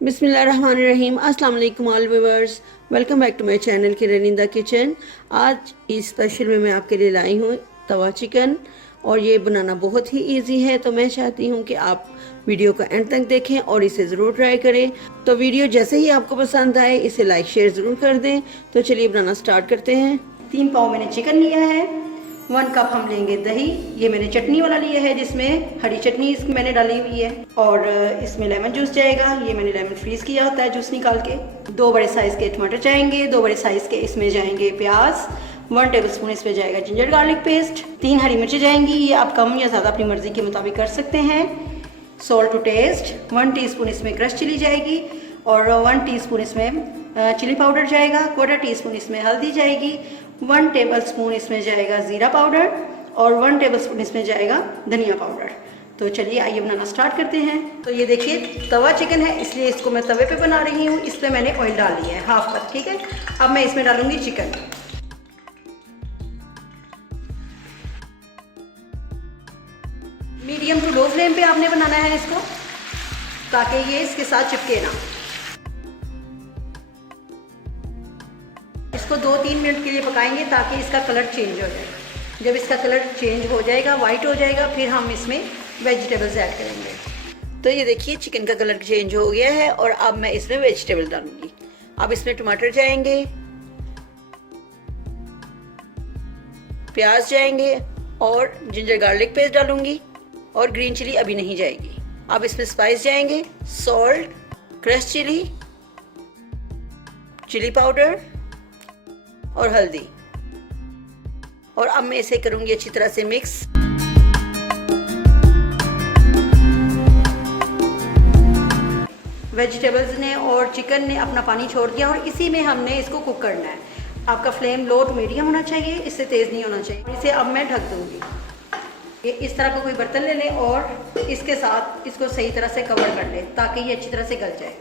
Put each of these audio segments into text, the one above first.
बिस्मिल्लाहिर्रहमानिर्रहीम। अस्सलाम वालेकुम all viewers, welcome back to my channel Kiran in the kitchen. आज इस स्पेशल में मैं आपके लिए लाई हूँ तवा चिकन, और ये बनाना बहुत ही इजी है। तो मैं चाहती हूँ कि आप वीडियो का एंड तक देखें और इसे ज़रूर ट्राई करें। तो वीडियो जैसे ही आपको पसंद आए इसे लाइक शेयर ज़रूर कर दें। तो चलिए बनाना स्टार्ट करते हैं। 3 पाव मैंने चिकन लिया है। 1 कप हम लेंगे दही। ये मैंने चटनी वाला लिया है जिसमें हरी चटनी इसमें मैंने डाली हुई है, और इसमें लेमन जूस जाएगा। ये मैंने लेमन फ्रीज किया होता है जूस निकाल के। 2 बड़े साइज़ के टमाटर जाएंगे, 2 बड़े साइज़ के इसमें जाएंगे प्याज, 1 टेबलस्पून इसमें जाएगा जिंजर गार्लिक पेस्ट, 3 हरी मिर्ची जाएंगी। ये आप कम या ज़्यादा अपनी मर्ज़ी के मुताबिक कर सकते हैं। सॉल्ट टू टेस्ट, 1 टीस्पून इसमें क्रश चिली जाएगी, और 1 टीस्पून इसमें चिली पाउडर जाएगा, 1/4 टीस्पून इसमें हल्दी जाएगी, 1 टेबलस्पून इसमें जाएगा ज़ीरा पाउडर, और 1 टेबलस्पून इसमें जाएगा धनिया पाउडर। तो चलिए आइए बनाना स्टार्ट करते हैं। तो ये देखिए तवा चिकन है, इसलिए इसको मैं तवे पे बना रही हूँ। इस पर मैंने ऑयल डाल दिया है 1/2 कप, ठीक है। अब मैं इसमें डालूंगी chicken. Medium to low flame पे आपने बनाना है इसको, ताकि ये इसके साथ चिपके ना। इसको 2-3 मिनट के लिए पकाएंगे ताकि इसका कलर चेंज हो जाए। जब इसका कलर चेंज हो जाएगा, वाइट हो जाएगा, फिर हम इसमें वेजिटेबल्स ऐड करेंगे। तो ये देखिए चिकन का कलर चेंज हो गया है, और अब मैं इसमें वेजिटेबल डालूंगी। अब इसमें टमाटर जाएंगे, प्याज जाएंगे, और जिंजर गार्लिक पेस्ट डालूंगी, और ग्रीन चिली अभी नहीं जाएगी। अब इसमें स्पाइस जाएंगे, salt, crush chilli, chilli powder और हल्दी। और अब मैं इसे करूंगी अच्छी तरह से मिक्स। वेजिटेबल्स ने और चिकन ने अपना पानी छोड़ दिया, और इसी में हमने इसको कुक करना है। आपका फ्लेम लो टू मीडियम होना चाहिए, इससे तेज़ नहीं होना चाहिए। इसे अब मैं ढक दूंगी। ये इस तरह का कोई बर्तन ले लें और इसके साथ इसको सही तरह से कवर कर लें, ताकि ये अच्छी तरह से गल जाए।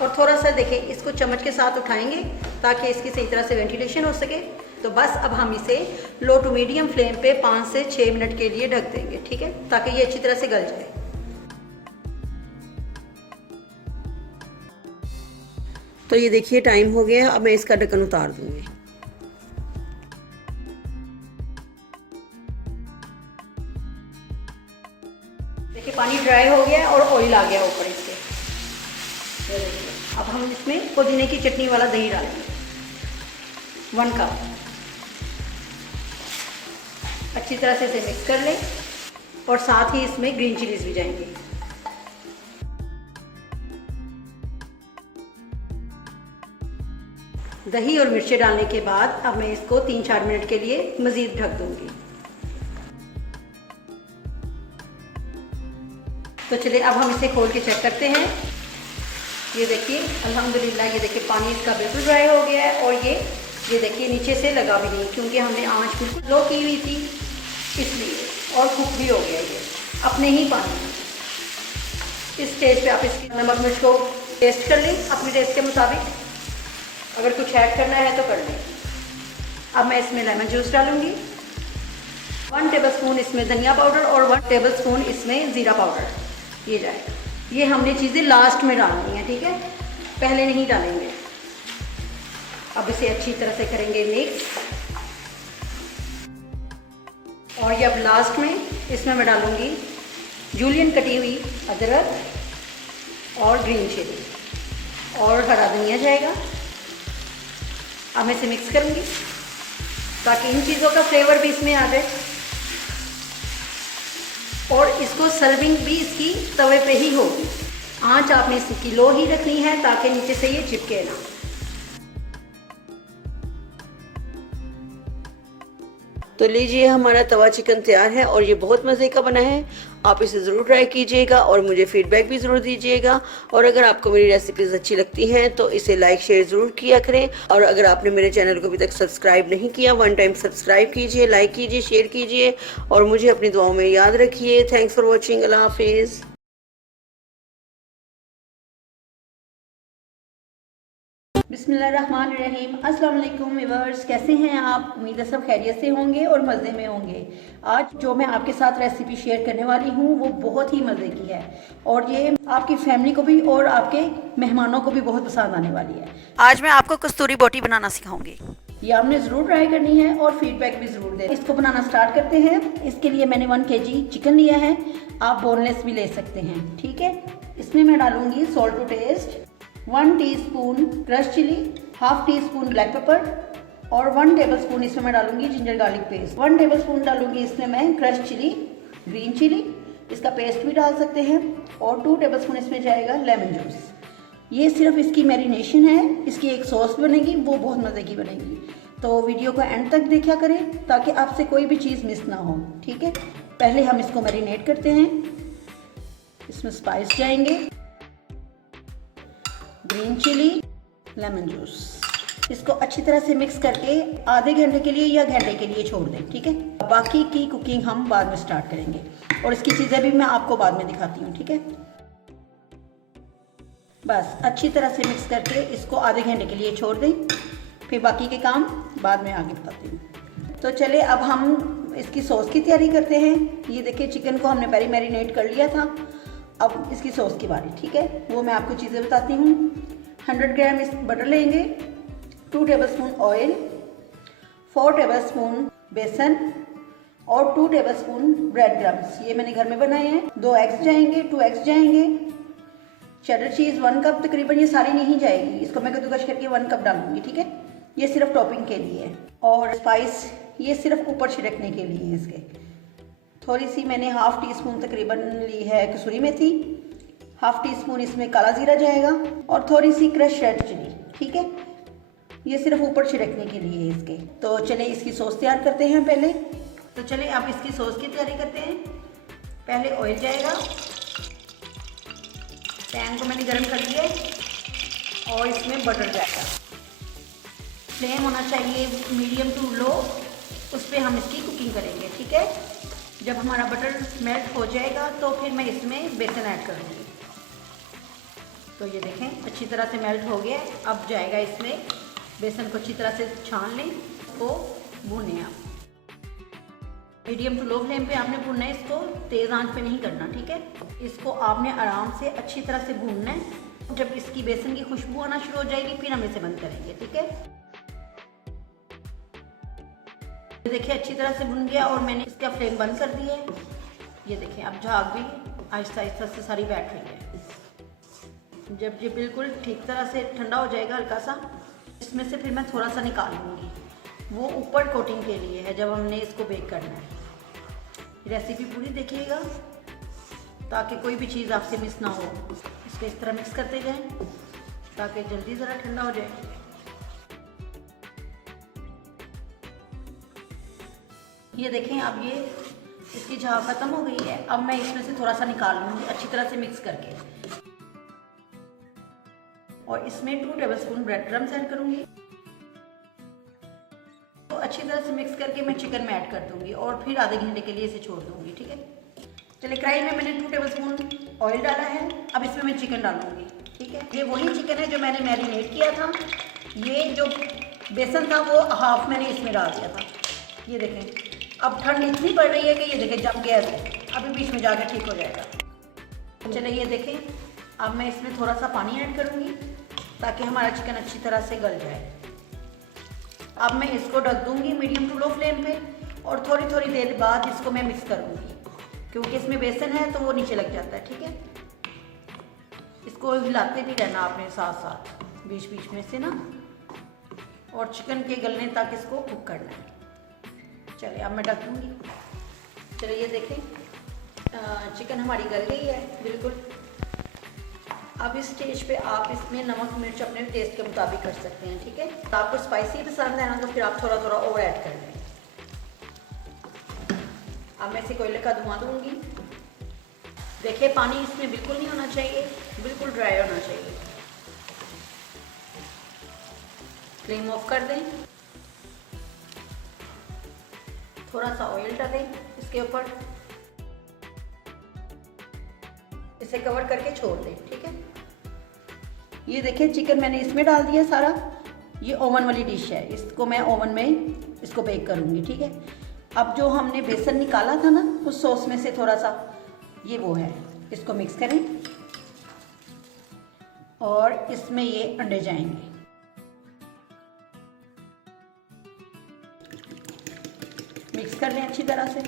और थोड़ा सा देखें, इसको चम्मच के साथ उठाएंगे ताकि इसकी सही तरह से वेंटिलेशन हो सके। तो बस अब हम इसे लो टू मीडियम फ्लेम पे 5 से 6 मिनट के लिए ढक देंगे, ठीक है, ताकि ये अच्छी तरह से गल जाए। तो ये देखिए टाइम हो गया। अब मैं इसका ढक्कन उतार दूंगी। देखिए पानी ड्राई हो गया है और ऑयल आ गया ऊपर इसके। अब हम इसमें पुदीने की चटनी वाला दही डालेंगे, 1 कप। अच्छी तरह से इसे मिक्स कर लें, और साथ ही इसमें ग्रीन चिलीज भी जाएंगी। दही और मिर्ची डालने के बाद अब मैं इसको 3-4 मिनट के लिए मज़ीद ढक दूंगी। तो चलिए अब हम इसे खोल के चेक करते हैं। ये देखिए अल्हम्दुलिल्लाह, ये देखिए पानी इसका बिल्कुल ड्राई हो गया है, और ये देखिए नीचे से लगा भी नहीं, क्योंकि हमने आंच बिल्कुल लो की हुई थी इसलिए, और कुक भी हो गया ये अपने ही पानी में। इस स्टेज पे आप इसकी नमक मिर्च को टेस्ट कर लें अपने टेस्ट के मुताबिक। अगर कुछ ऐड करना है तो कर लें। अब मैं इसमें लेमन जूस डालूंगी, 1 टेबलस्पून इसमें धनिया पाउडर, और 1 टेबलस्पून इसमें ज़ीरा पाउडर। ये जाएगा। ये हमने चीज़ें लास्ट में डालनी है, ठीक है, पहले नहीं डालेंगे। अब इसे अच्छी तरह से करेंगे मिक्स, और ये अब लास्ट में इसमें मैं डालूंगी जूलियन कटी हुई अदरक और ग्रीन चिली, और हरा धनिया जाएगा। अब मैं इसे मिक्स करूंगी ताकि इन चीज़ों का फ्लेवर भी इसमें आ जाए, और इसको सर्विंग भी इसकी तवे पे ही होगी। आंच आपने इसकी लो ही रखनी है ताकि नीचे से ये चिपके ना। तो लीजिए हमारा तवा चिकन तैयार है, और ये बहुत मज़े का बना है। आप इसे ज़रूर ट्राई कीजिएगा और मुझे फीडबैक भी ज़रूर दीजिएगा। और अगर आपको मेरी रेसिपीज़ अच्छी लगती हैं तो इसे लाइक शेयर ज़रूर किया करें। और अगर आपने मेरे चैनल को अभी तक सब्सक्राइब नहीं किया, 1 टाइम सब्सक्राइब कीजिए, लाइक कीजिए, शेयर कीजिए, और मुझे अपनी दुआओं में याद रखिए। Thanks for watching. अल्लाह हाफिज़। बिस्मिल्लाहिर्रहमानिर्रहीम। अस्सलाम वालेकुम व्यूअर्स, कैसे हैं आप? उम्मीद है सब खैरियत से होंगे और मज़े में होंगे। आज जो मैं आपके साथ रेसिपी शेयर करने वाली हूँ वो बहुत ही मज़े की है और ये आपकी फैमिली को भी और आपके मेहमानों को भी बहुत पसंद आने वाली है। आज मैं आपको कस्तूरी बोटी बनाना सिखाऊंगी। ये आपने ज़रूर ट्राई करनी है और फीडबैक भी ज़रूर दें। इसको बनाना स्टार्ट करते हैं। इसके लिए मैंने 1 kg चिकन लिया है, आप बोनलेस भी ले सकते हैं, ठीक है। इसमें मैं डालूंगी salt to taste, 1 teaspoon crush chilli, half teaspoon black pepper और 1 टेबलस्पून इसमें मैं डालूंगी जिंजर गार्लिक पेस्ट। 1 टेबलस्पून डालूंगी इसमें मैं क्रश चिली, ग्रीन चिली, इसका पेस्ट भी डाल सकते हैं और 2 टेबलस्पून इसमें जाएगा लेमन जूस। ये सिर्फ इसकी मैरिनेशन है, इसकी एक सॉस बनेगी, वो बहुत मज़े की बनेगी। तो वीडियो को एंड तक देखा करें ताकि आपसे कोई भी चीज़ मिस ना हो, ठीक है। पहले हम इसको मैरिनेट करते हैं। इसमें स्पाइस जाएंगे, ग्रीन चिली, लेमन जूस। इसको अच्छी तरह से मिक्स करके आधे घंटे के लिए या घंटे के लिए छोड़ दें, ठीक है। बाकी की कुकिंग हम बाद में स्टार्ट करेंगे और इसकी चीज़ें भी मैं आपको बाद में दिखाती हूँ, ठीक है। बस अच्छी तरह से मिक्स करके इसको आधे घंटे के लिए छोड़ दें, फिर बाकी के काम बाद में आगे बताती हूँ। तो चले अब हम इसकी सॉस की तैयारी करते हैं। ये देखिए चिकन को हमने पहले मैरिनेट कर लिया था, अब इसकी सॉस की बारी, ठीक है। वो मैं आपको चीज़ें बताती हूँ। 100 ग्राम इस बटर लेंगे, 2 टेबलस्पून ऑयल, 4 टेबलस्पून बेसन और 2 टेबलस्पून ब्रेड क्रम्स। ये मैंने घर में बनाए हैं। 2 एग्स जाएंगे, 2 एग्स जाएंगे। चेडर चीज़ 1 कप तकरीबन, ये सारी नहीं जाएगी, इसको मैं कद्दूकस करके 1 कप डालूंगी, ठीक है। ये सिर्फ टॉपिंग के लिए। और स्पाइस ये सिर्फ ऊपर छिड़कने के लिए इसके। थोड़ी सी मैंने हाफ टी स्पून तकरीबन ली है कसूरी मेथी, हाफ टी स्पून इसमें काला जीरा जाएगा और थोड़ी सी क्रश रेड चिली, ठीक है। ये सिर्फ ऊपर छिड़कने के लिए है इसके। तो चले इसकी सॉस तैयार करते हैं पहले। तो चले अब इसकी सॉस की तैयारी करते हैं। पहले ऑयल जाएगा, पैन को मैंने गर्म कर लिया और इसमें बटर जाएगा। फ्लेम होना चाहिए मीडियम टू लो, उस पर हम इसकी कुकिंग करेंगे, ठीक है। जब हमारा बटर मेल्ट हो जाएगा तो फिर मैं इसमें बेसन ऐड करूँगी। तो ये देखें अच्छी तरह से मेल्ट हो गया। अब जाएगा इसमें बेसन को अच्छी तरह से छान लें, इसको भूनें आप। मीडियम टू लो फ्लेम पे आपने भूनना है इसको, तेज़ आंच पे नहीं करना, ठीक है। इसको आपने आराम से अच्छी तरह से भूनना है। जब इसकी बेसन की खुशबू आना शुरू हो जाएगी फिर हम इसे बंद करेंगे, ठीक है। देखिए अच्छी तरह से भुन गया और मैंने इसका फ्लेम बंद कर दिया है। ये देखिए अब झाग भी आहिस्ता आहिस्ता से सारी बैठ रही है। जब ये बिल्कुल ठीक तरह से ठंडा हो जाएगा हल्का सा, इसमें से फिर मैं थोड़ा सा निकाल लूँगी। वो ऊपर कोटिंग के लिए है जब हमने इसको बेक करना है। रेसिपी पूरी देखिएगा ताकि कोई भी चीज़ आपसे मिस ना हो। इसको इस तरह मिक्स करते जाएं ताकि जल्दी ज़रा ठंडा हो जाए। ये देखें अब ये इसकी झाग ख़त्म हो गई है। अब मैं इसमें से थोड़ा सा निकाल लूँगी अच्छी तरह से मिक्स करके और इसमें 2 टेबलस्पून ब्रेड क्रम्स ऐड करूँगी। तो अच्छी तरह से मिक्स करके मैं चिकन में ऐड कर दूँगी और फिर आधे घंटे के लिए इसे छोड़ दूँगी, ठीक है। चलिए कढ़ाई में मैंने 2 टेबलस्पून ऑयल डाला है। अब इसमें मैं चिकन डालूँगी, ठीक है। ये वही चिकन है जो मैंने मैरिनेट किया था। ये जो बेसन था वो हाफ मैंने इसमें डाल दिया था। ये देखें अब ठंड इतनी पड़ रही है कि ये देखें जम गया है, अभी बीच में जाकर ठीक हो जाएगा। चलिए ये देखें अब मैं इसमें थोड़ा सा पानी ऐड करूँगी ताकि हमारा चिकन अच्छी तरह से गल जाए। अब मैं इसको ढक दूँगी मीडियम टू लो फ्लेम पे और थोड़ी थोड़ी देर बाद इसको मैं मिक्स करूँगी क्योंकि इसमें बेसन है तो वो नीचे लग जाता है, ठीक है। इसको हिलाते भी रहना आपने साथ साथ बीच बीच में से ना, और चिकन के गलने तक इसको कुक करना है। चलिए अब मैं ढक दूँगी। चलिए ये देखें चिकन हमारी गल गई है बिल्कुल। अब इस स्टेज पे आप इसमें नमक मिर्च अपने टेस्ट के मुताबिक कर सकते हैं, ठीक है। तो आपको स्पाइसी पसंद है ना तो फिर आप थोड़ा थोड़ा और ऐड कर लें। अब मैं इसे कोयले का धुआं दूंगी। देखिए पानी इसमें बिल्कुल नहीं होना चाहिए, बिल्कुल ड्राई होना चाहिए। फ्लेम ऑफ कर दें, थोड़ा सा ऑयल डालें इसके ऊपर, इसे कवर करके छोड़ दें, ठीक है। ये देखिए चिकन मैंने इसमें डाल दिया सारा। ये ओवन वाली डिश है, इसको मैं ओवन में इसको बेक करूँगी, ठीक है। अब जो हमने बेसन निकाला था ना उस सॉस में से थोड़ा सा, ये वो है, इसको मिक्स करें और इसमें ये अंडे जाएंगे। मिक्स कर लें अच्छी तरह से।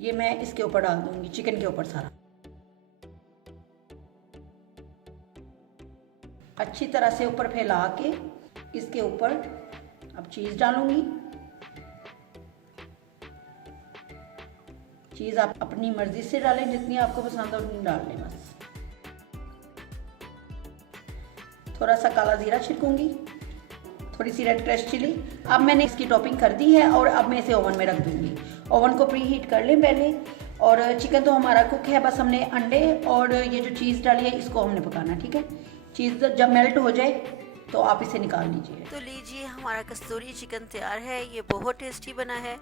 ये मैं इसके ऊपर डाल दूंगी, चिकन के ऊपर सारा अच्छी तरह से ऊपर फैला के इसके ऊपर अब चीज़ डालूंगी। चीज़ आप अपनी मर्जी से डालें, जितनी आपको पसंद है उतनी डाल लें बस। थोड़ा सा काला जीरा छिड़कूंगी, थोड़ी सी रेड क्रश चिली। अब मैंने इसकी टॉपिंग कर दी है और अब मैं इसे ओवन में रख दूंगी। ओवन को प्री हीट कर लें पहले। और चिकन तो हमारा कुक है, बस हमने अंडे और ये जो चीज़ डाली है इसको हमने पकाना, ठीक है। चीज़ जब मेल्ट हो जाए तो आप इसे निकाल लीजिए। तो लीजिए हमारा कस्तूरी चिकन तैयार है। ये बहुत टेस्टी बना है,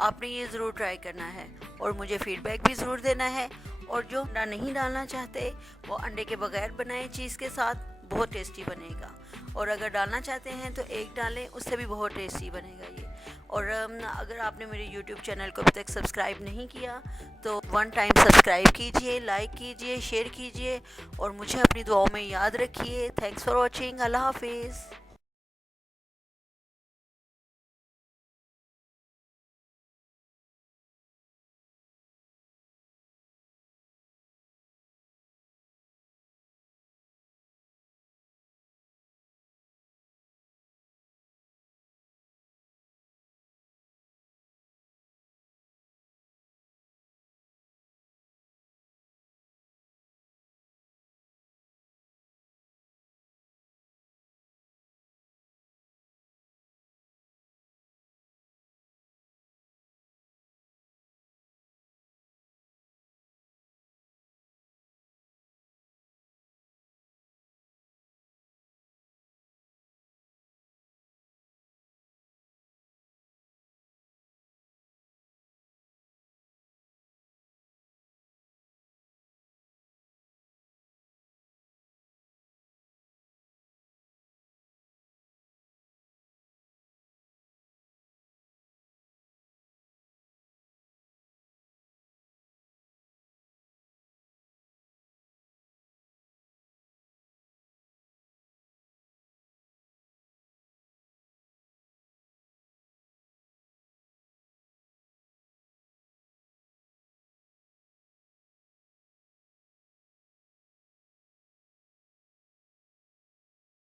आपने ये ज़रूर ट्राई करना है और मुझे फीडबैक भी ज़रूर देना है। और जो अंडा नहीं डालना चाहते वो अंडे के बगैर बनाएं चीज़ के साथ, बहुत टेस्टी बनेगा। और अगर डालना चाहते हैं तो एक डालें, उससे भी बहुत टेस्टी बनेगा ये। और अगर आपने मेरे YouTube चैनल को अभी तक सब्सक्राइब नहीं किया तो वन टाइम सब्सक्राइब कीजिए, लाइक कीजिए, शेयर कीजिए और मुझे अपनी दुआओं में याद रखिए। Thanks for watching. अल्लाह हाफिज़।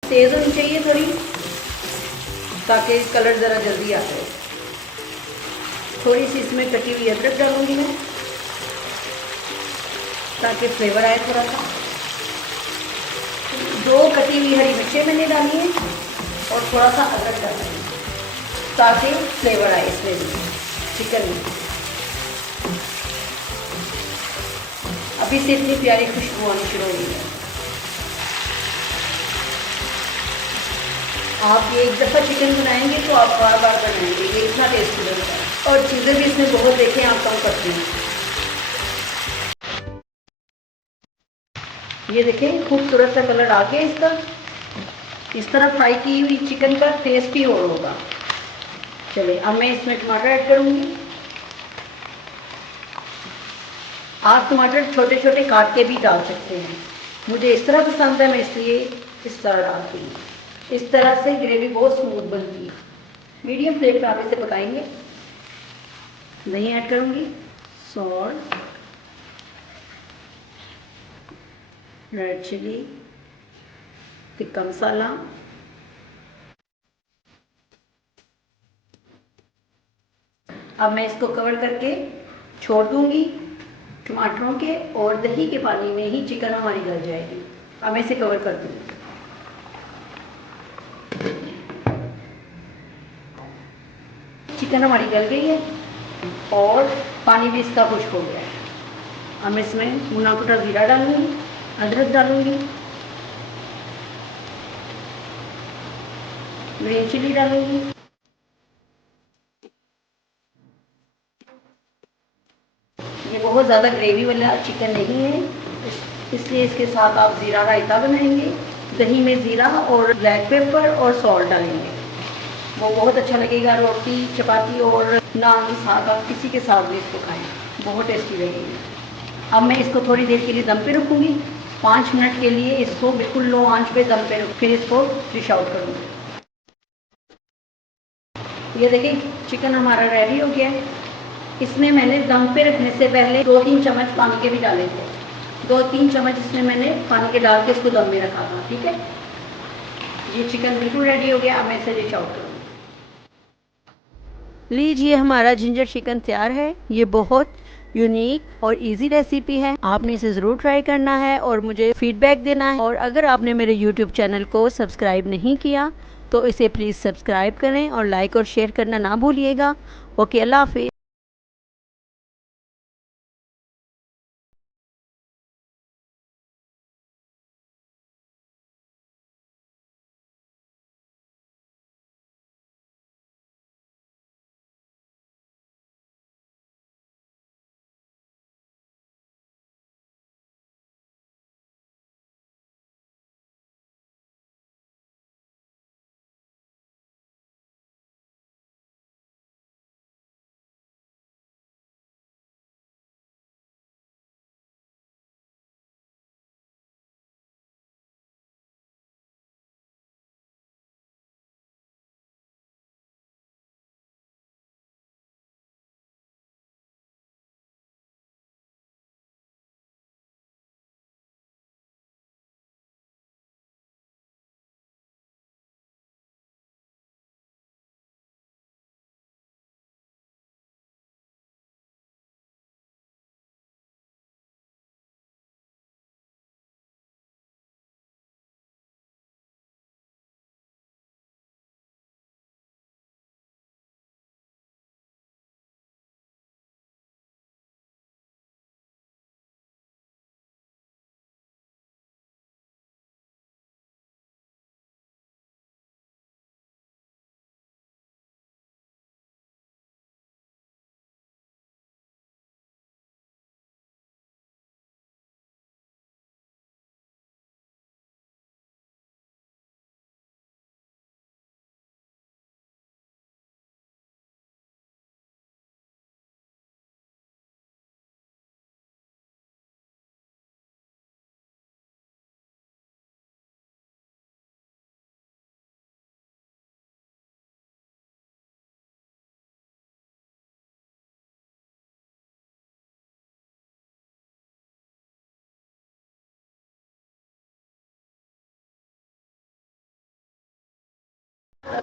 तेज़ होनी चाहिए थोड़ी, ताकि कलर ज़रा जल्दी आ जाए। थोड़ी सी इसमें कटी हुई अदरक डालूंगी मैं, ताकि फ्लेवर आए थोड़ा सा। 2 कटी हुई हरी मिर्चें मैंने डाली हैं और थोड़ा सा अदरक डाला है, ताकि फ्लेवर आए इसमें भी, चिकन में। अभी से इतनी प्यारी खुशबू आनी शुरू हुई है। आप ये एक दफ़ा चिकन बनाएंगे तो आप बार बार बनाएंगे, ये इतना टेस्टी बनता है। और चीज़ें भी इसमें बहुत देखें आप कम करती हैं। ये देखें खूबसूरत सा कलर आ गया इसका। इस तरह फ्राई की हुई चिकन का टेस्ट ही और होगा। चलिए अब मैं इसमें टमाटर ऐड करूँगी। आप टमाटर छोटे छोटे काट के भी डाल सकते हैं, मुझे इस तरह पसंद है, मैं इसलिए इस तरह डालती हूँ। इस तरह से ग्रेवी बहुत स्मूथ बनती है। मीडियम फ्लेम पे आप इसे पकाएंगे। दही ऐड करूँगी, salt, red chilli, tikka masala, अब मैं इसको कवर करके छोड़ दूँगी। टमाटरों के और दही के पानी में ही चिकन हमारी गल जाएगी। अब मैं इसे कवर कर दूँगी। चिकन हमारी गल गई है और पानी भी इसका खुश्क हो गया है। अब मैं इसमें भुना कुटा जीरा डालूंगी, अदरक डालूंगी, ग्रीन चिली डालूंगी, ये बहुत ज़्यादा ग्रेवी वाला चिकन नहीं है, इसलिए इसके साथ आप ज़ीरा रायता बनाएंगे, दही में ज़ीरा और ब्लैक पेपर और सॉल्ट डालेंगे। वो बहुत अच्छा लगेगा, रोटी चपाती और नान के साथ, आप किसी के साथ भी इसको खाएं, बहुत टेस्टी लगेगी। अब मैं इसको थोड़ी देर के लिए दम पे रखूँगी, 5 मिनट के लिए इसको बिल्कुल लो आंच पे दम पे रख, फिर इसको डिश आउट करूँगी। ये देखिए चिकन हमारा रेडी हो गया है। इसमें मैंने दम पे रखने से पहले 2-3 चम्मच पानी के भी डाले थे, 2-3 चम्मच इसमें मैंने पानी के डाल के इसको दम में रखा था। ठीक है, ये चिकन बिल्कुल रेडी हो गया। अब मैं इसे डिश आउट करूँगी। लीजिए हमारा जिंजर चिकन तैयार है। ये बहुत यूनिक और इजी रेसिपी है, आपने इसे ज़रूर ट्राई करना है और मुझे फीडबैक देना है। और अगर आपने मेरे यूट्यूब चैनल को सब्सक्राइब नहीं किया तो इसे प्लीज़ सब्सक्राइब करें और लाइक और शेयर करना ना भूलिएगा। ओके, अल्लाह हाफिज़।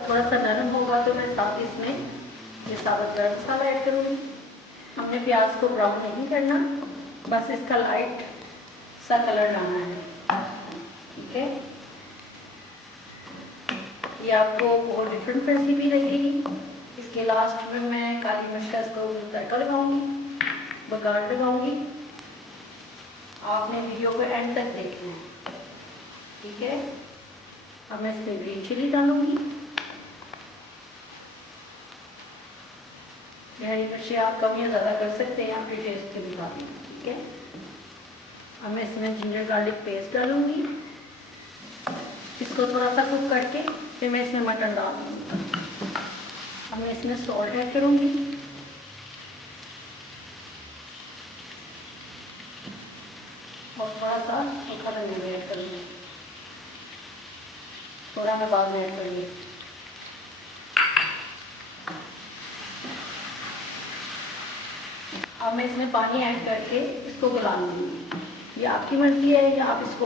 थोड़ा सा नरम होगा तो मैं साथ इसमें ये साबुत गरम मसाला ऐड करूँगी। हमने प्याज को ब्राउन नहीं करना, बस इसका लाइट सा कलर लाना है। ठीक है, ये आपको बहुत डिफरेंट रेसिपी लगेगी। इसके लास्ट में मैं काली मिर्च का इसको तड़का लगाऊंगी, बघार लगाऊंगी। आपने वीडियो को एंड तक देखना है। ठीक है, अब मैं इसमें ग्रीन चिली डालूंगी। हरी मिर्ची आप कम या ज़्यादा कर सकते हैं अपने टेस्ट के मुताबिक। ठीक है, अब मैं इसमें जिंजर गार्लिक पेस्ट डालूंगी। इसको थोड़ा सा कुक करके फिर मैं इसमें मटन डाल दूँगी। अब मैं इसमें सॉल्ट ऐड करूँगी। और थोड़ा सा सूखा धनिया भी ऐड करूँगी, थोड़ा मैं बाद में ऐड करूँगी। अब मैं इसमें पानी ऐड करके इसको गला लूँगी। ये आपकी मर्ज़ी है, या आप इसको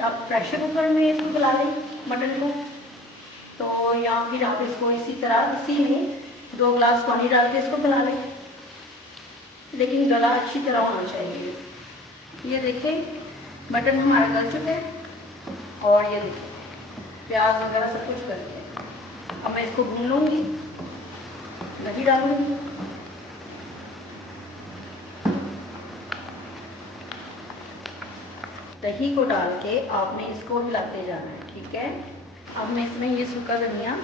आप प्रेशर कुकर में इसको गला लें मटन को, तो या फिर आप इसको इसी तरह इसी में 2 गिलास पानी डाल के इसको गला लें, लेकिन गला अच्छी तरह होना चाहिए। ये देखिए मटन हमारा गल चुका है और ये देखिए प्याज वगैरह सब कुछ कर दिया। अब मैं इसको भून लूँगी, दही डालूँगी। दही को डाल के आपने इसको हिलाते जाना है। ठीक है, अब मैं इसमें ये सूखा धनिया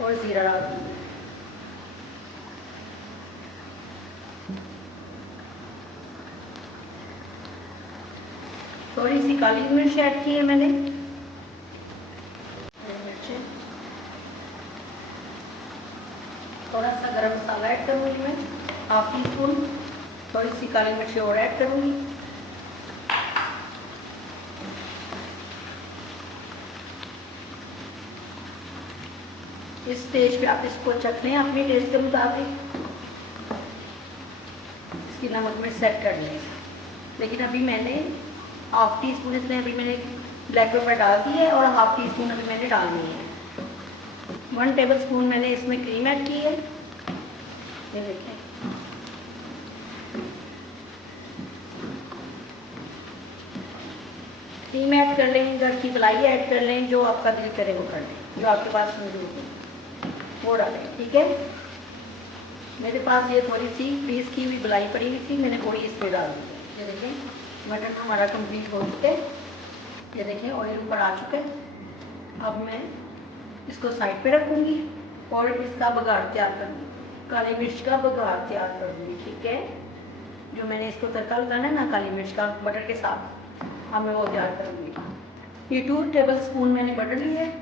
और ज़ीरा डाल दूँगी। थोड़ी सी काली मिर्च ऐड की है मैंने, मिर्चें, थोड़ा सा गरम मसाला ऐड करूँगी मैं, हाफ टी स्पून, थोड़ी सी काली मिर्च और ऐड करूँगी। इस स्टेज पे आप इसको चख लें अपने टेस्ट के मुताबिक, इसकी नमक में सेट कर लें। लेकिन अभी मैंने हाफ टी स्पून इसमें अभी मैंने ब्लैक पेपर डाल दी है और हाफ टी स्पून अभी मैंने डालनी है। 1 टेबल स्पून मैंने इसमें क्रीम ऐड की है, ये देखें। क्रीम ऐड कर लें, घर की मलाई ऐड कर लें, जो आपका दिल करे वो कर लें, जो आपके पास मौजूद हो वो डालें, ठीक है। मेरे पास ये थोड़ी सी फ्रीज की हुई मलाई पड़ी हुई थी, मैंने थोड़ी इसमें डाल दी है। ये देखें मटन हमारा कंप्लीट हो चुके, ये देखें ऑयल ऊपर आ चुके। अब मैं इसको साइड पे रखूँगी और इसका बघाड़ तैयार करूँगी, काली मिर्च का बघाड़ तैयार करूँगी, ठीक है। जो मैंने इसको तड़का लगाना है ना काली मिर्च का बटर के साथ, अब मैं वो तैयार करूँगी। ये 2 टेबल स्पून मैंने बटर लिया है,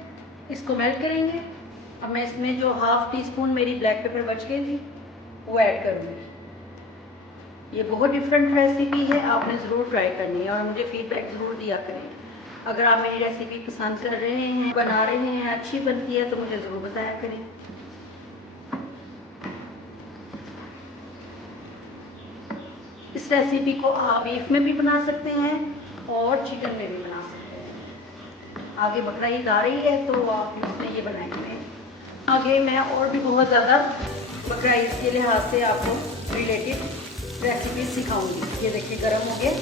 इसको मेल्ट करेंगे। अब मैं इसमें जो हाफ टी स्पून मेरी ब्लैक पेपर बच गई थी वो ऐड करूँगी। ये बहुत डिफरेंट रेसिपी है, आपने ज़रूर ट्राई करनी है और मुझे फीडबैक ज़रूर दिया करें। अगर आप मेरी रेसिपी पसंद कर रहे हैं, बना रहे हैं, अच्छी बनती है तो मुझे ज़रूर बताया करें। इस रेसिपी को आप बीफ में भी बना सकते हैं और चिकन में भी बना सकते हैं। आगे बकरा ईद आ रही है तो आप इसमें ये बनाएंगे। आगे मैं और भी बहुत ज़्यादा बकरा ईद के लिहाज से आपको रिलेटेड रेसिपी सिखाऊंगी। ये देखिए गर्म हो गया,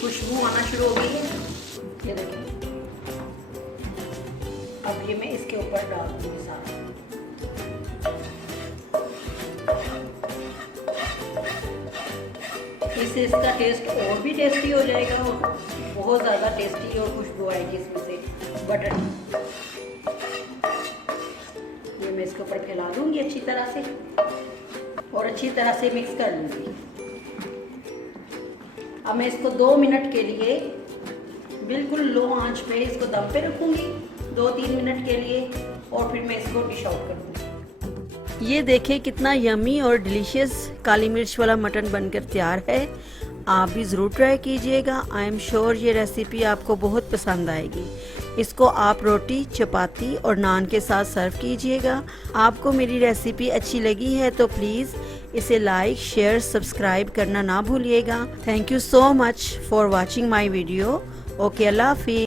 खुशबू आना शुरू हो गई है, ये देखिए। अब ये मैं इसके ऊपर डाल दूँगी सारा। इससे इसका टेस्ट और भी टेस्टी हो जाएगा और बहुत ज़्यादा टेस्टी और खुशबू आएगी इसमें से बटर। ये मैं इसके ऊपर फैला दूँगी अच्छी तरह से और अच्छी तरह से मिक्स कर लूँगी। अब मैं इसको 2 मिनट के लिए बिल्कुल लो आंच पे इसको दम पे रखूँगी 2-3 मिनट के लिए और फिर मैं इसको डिश आउट कर दूँगी। ये देखें कितना यमी और डिलीशियस काली मिर्च वाला मटन बनकर तैयार है। आप भी ज़रूर ट्राई कीजिएगा। आई एम श्योर ये रेसिपी आपको बहुत पसंद आएगी। इसको आप रोटी, चपाती और नान के साथ सर्व कीजिएगा। आपको मेरी रेसिपी अच्छी लगी है तो प्लीज़ इसे लाइक, शेयर, सब्सक्राइब करना ना भूलिएगा। Thank you so much for watching my video. Okay, Allah हाफिज़।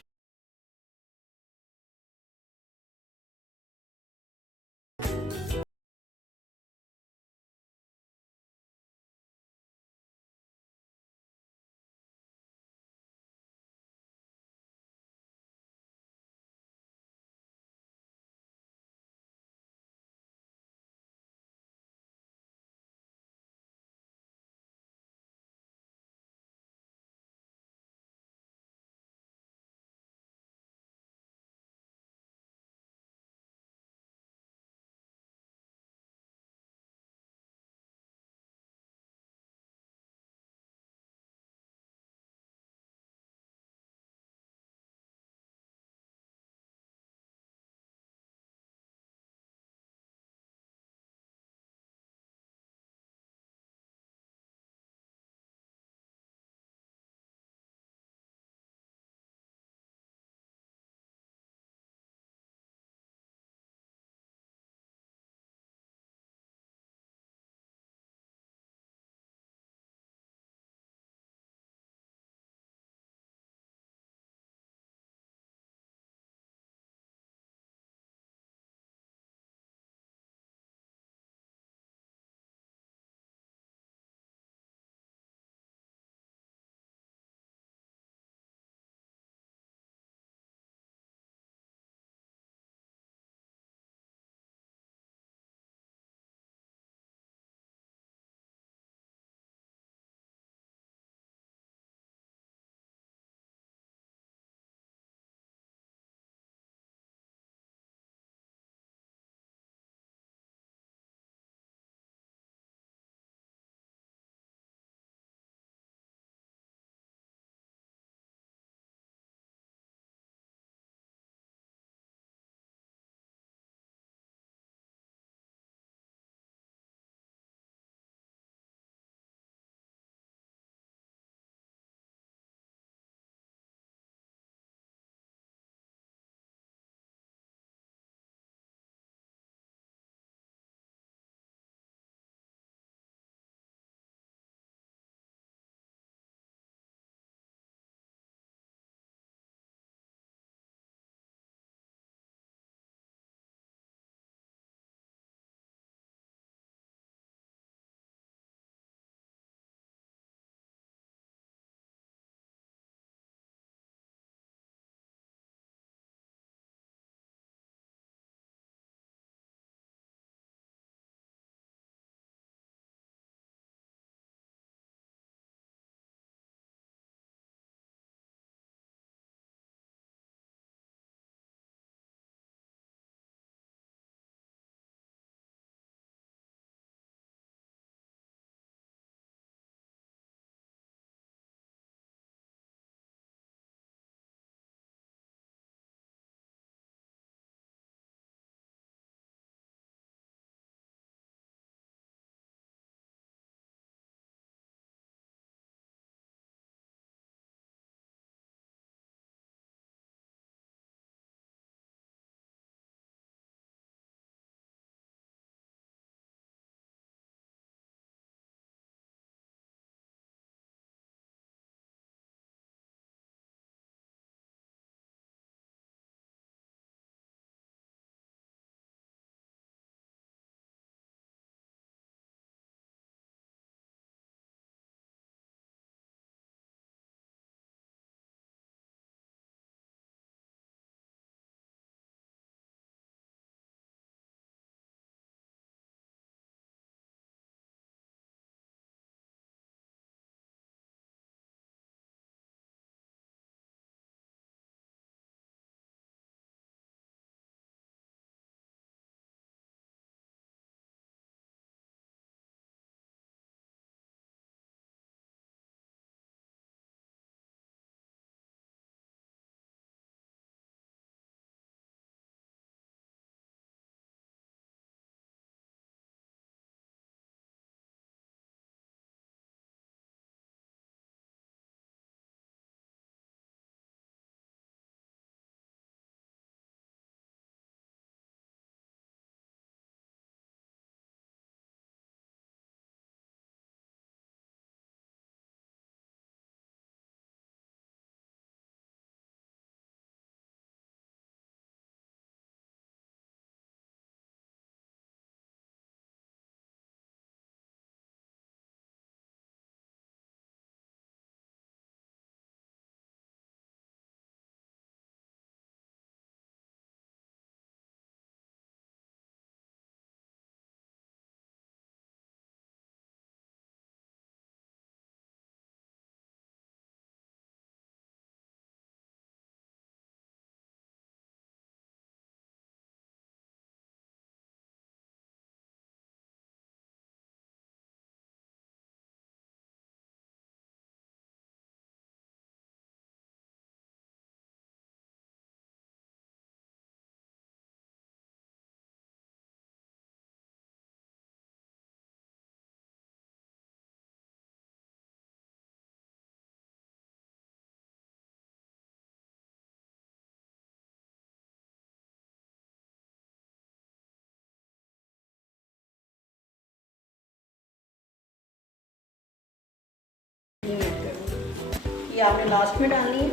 आपने लास्ट में डालनी है,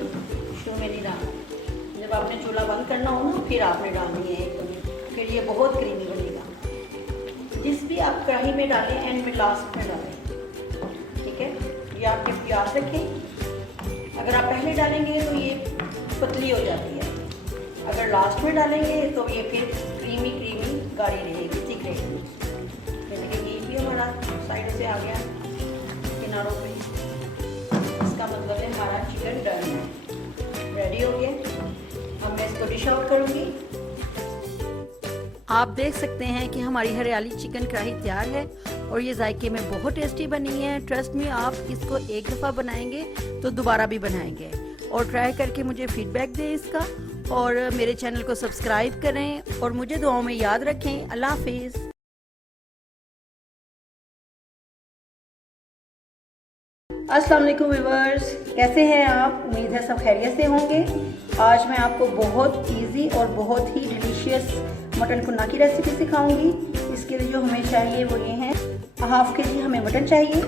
शुरू में नहीं डालना। जब आपने चूल्हा बंद करना हो ना फिर आपने डालनी है एकदम, फिर ये बहुत क्रीमी बनेगा। जिस भी आप कढ़ाई में डालें एंड में लास्ट में डालें, ठीक है। ये आप टिप याद रखें, अगर आप पहले डालेंगे तो ये पतली हो जाती है, अगर लास्ट में डालेंगे तो ये फिर क्रीमी गाढ़ी रहेगी, थिक रहेगी। जैसे घी भी हमारा साइड से आ गया किनारों पे, इसका मतलब है हमारा चिकन डन है, रेडी हो गया। अब मैं इसको डिश आउट करूँगी। आप देख सकते हैं कि हमारी हरियाली चिकन कढ़ाई तैयार है और ये जायके में बहुत टेस्टी बनी है। ट्रस्ट में आप इसको एक दफ़ा बनाएंगे तो दोबारा भी बनाएंगे, और ट्राई करके मुझे फीडबैक दें इसका, और मेरे चैनल को सब्सक्राइब करें और मुझे दुआओं में याद रखें। अल्लाह हाफिज़। अस्सलाम वालेकुम व्यूअर्स, कैसे हैं आप? उम्मीद है सब खैरियत से होंगे। आज मैं आपको बहुत इजी और बहुत ही डिलीशियस मटन कुन्ना की रेसिपी सिखाऊंगी। इसके लिए जो हमें चाहिए वो ये हैं, हाफ के जी हमें मटन चाहिए।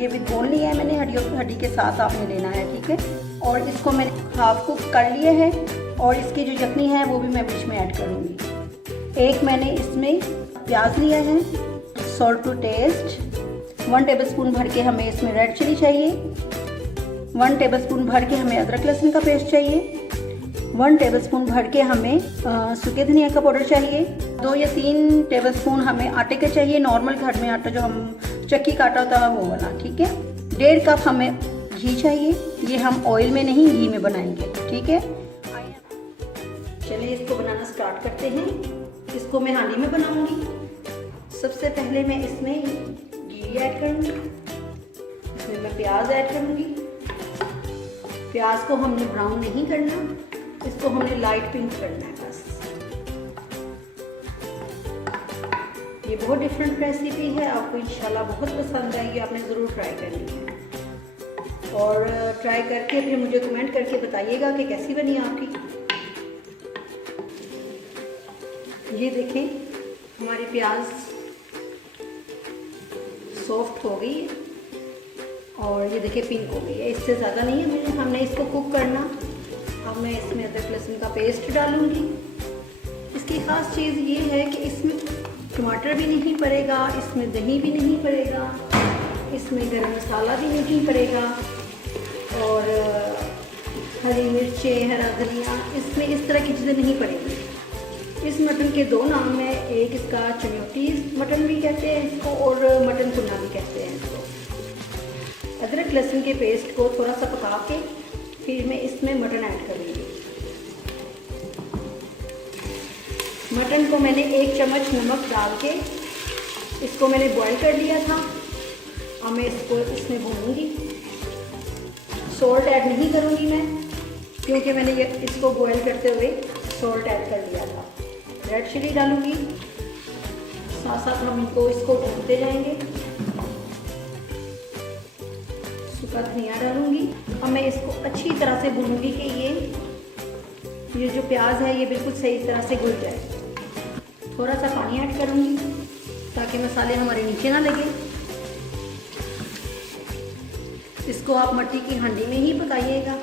ये विद बोन लिया है मैंने, हड्डी के साथ आपने लेना है, ठीक है। और इसको मैंने हाफ कुक कर लिया है, और इसकी जो यखनी है वो भी मैं बीच में ऐड करूँगी। एक मैंने इसमें प्याज लिया है, सॉल्ट टू टेस्ट, 1 टेबलस्पून भर के हमें इसमें रेड चिली चाहिए, 1 टेबलस्पून भर के हमें अदरक लहसुन का पेस्ट चाहिए, 1 टेबलस्पून भर के हमें सूखे धनिया का पाउडर चाहिए, 2 या 3 टेबलस्पून हमें आटे का चाहिए, नॉर्मल घर में आटा जो हम चक्की का आटा होता है वो वाला, ठीक है। 1.5 कप हमें घी चाहिए, ये हम ऑयल में नहीं घी में बनाएंगे, ठीक है। चलिए इसको बनाना स्टार्ट करते हैं। इसको मैं हांडी में बनाऊंगी। सबसे पहले मैं इसमें घी ऐड करूंगी, इसमें मैं प्याज ऐड करूंगी। प्याज को हमने ब्राउन नहीं करना, इसको हमने लाइट पिंक करना है बस। ये बहुत डिफरेंट रेसिपी है, आपको इंशाल्लाह बहुत पसंद आएगी, आपने ज़रूर ट्राई करनी है। और ट्राई करके फिर मुझे कमेंट करके बताइएगा कि कैसी बनी आपकी। ये देखें हमारी प्याज सॉफ्ट हो गई और ये देखिए पिंक हो गई है, इससे ज़्यादा नहीं है हमने इसको कुक करना। अब मैं इसमें अदरक लहसुन का पेस्ट डालूंगी। इसकी ख़ास चीज़ ये है कि इसमें टमाटर भी नहीं पड़ेगा, इसमें दही भी नहीं पड़ेगा, इसमें गरम मसाला भी नहीं पड़ेगा, और हरी मिर्चें, हरा धनिया, इसमें इस तरह की चीज़ें नहीं पड़ेंगी। इस मटन के 2 नाम हैं, एक इसका चन्योटी मटन भी कहते हैं इसको, और मटन कुन्ना भी कहते हैं इसको। अदरक लहसुन के पेस्ट को थोड़ा सा पका के फिर मैं इसमें मटन ऐड करूँगी। मटन को मैंने 1 चम्मच नमक डाल के इसको मैंने बॉईल कर लिया था। अब मैं इसको इसमें भूनूंगी। सॉल्ट ऐड नहीं करूँगी मैं, क्योंकि मैंने इसको बॉईल करते हुए सॉल्ट ऐड कर लिया था। रेड चिली डालूंगी, साथ साथ हम इसको भूनते जाएंगे। सूखा धनिया डालूंगी। अब मैं इसको अच्छी तरह से भूनूंगी कि ये जो प्याज है ये बिल्कुल सही तरह से घुल जाए। थोड़ा सा पानी ऐड करूंगी ताकि मसाले हमारे नीचे ना लगे। इसको आप मट्टी की हांडी में ही पकाइएगा,